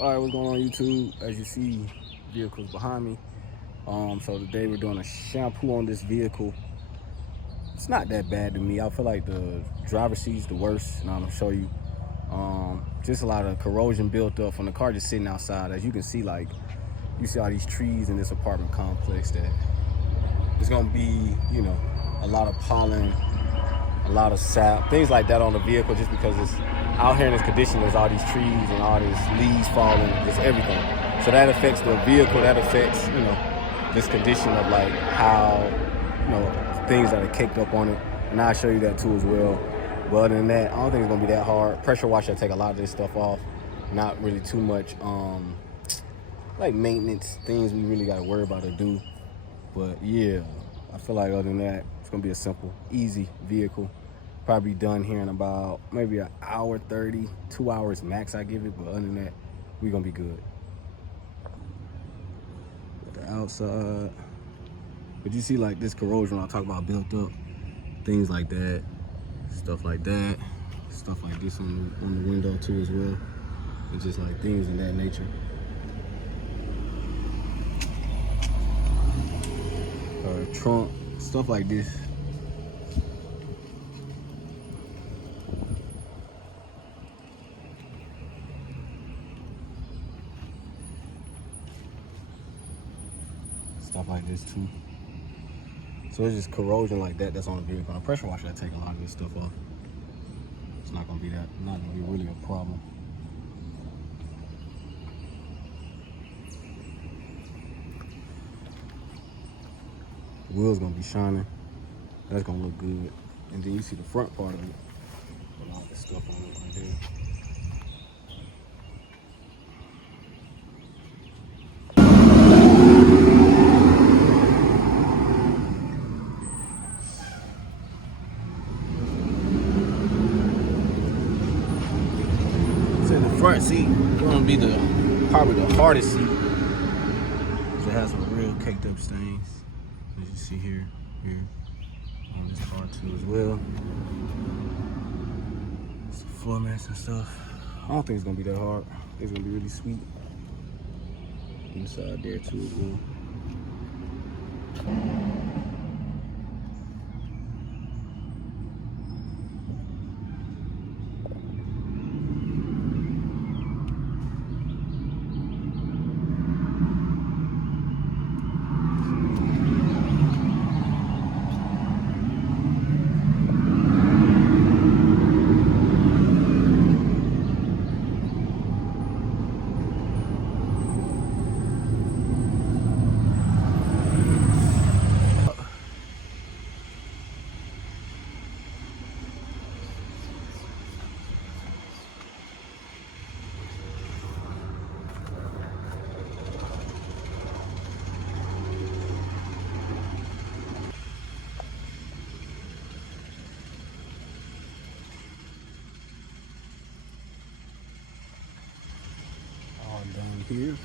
All right, what's going on YouTube? As you see, vehicles behind me. So today we're doing a shampoo on this vehicle. It's not that bad to me. I feel like the driver's seat's the worst, and I'm gonna show you. Just a lot of corrosion built up from the car just sitting outside. As you can see, like you see all these trees in this apartment complex that there's gonna be, you know, a lot of pollen, a lot of sap, things like that on the vehicle, just because it's out here in this condition. There's all these trees and all these leaves falling, just everything. So that affects the vehicle, that affects, you know, this condition of like how, you know, things that are caked up on it. And I'll show you that too as well. But other than that, I don't think it's gonna be that hard. Pressure washer take a lot of this stuff off. Not really too much like maintenance things we really gotta worry about or do. But yeah, I feel like other than that, it's gonna be a simple, easy vehicle. Probably done here in about maybe an hour 30, 2 hours max I give it, but other than that, we're gonna be good. The outside, but you see like this corrosion I talk about built up, things like that, stuff like that, stuff like this on the window too as well, and just like things in that nature. Trunk, stuff like this. Stuff like this too. So it's just corrosion like that that's on the vehicle. A pressure washer that take a lot of this stuff off. It's not gonna be really a problem. The wheel's gonna be shining. That's gonna look good. And then you see the front part of it. A lot of stuff on it right there. Front seat is gonna be probably the hardest seat. So it has some real caked up stains, as you see here on this part too as well. Some floor mats and stuff. I don't think it's gonna be that hard. I think it's gonna be really sweet. Inside there too as well. All done here.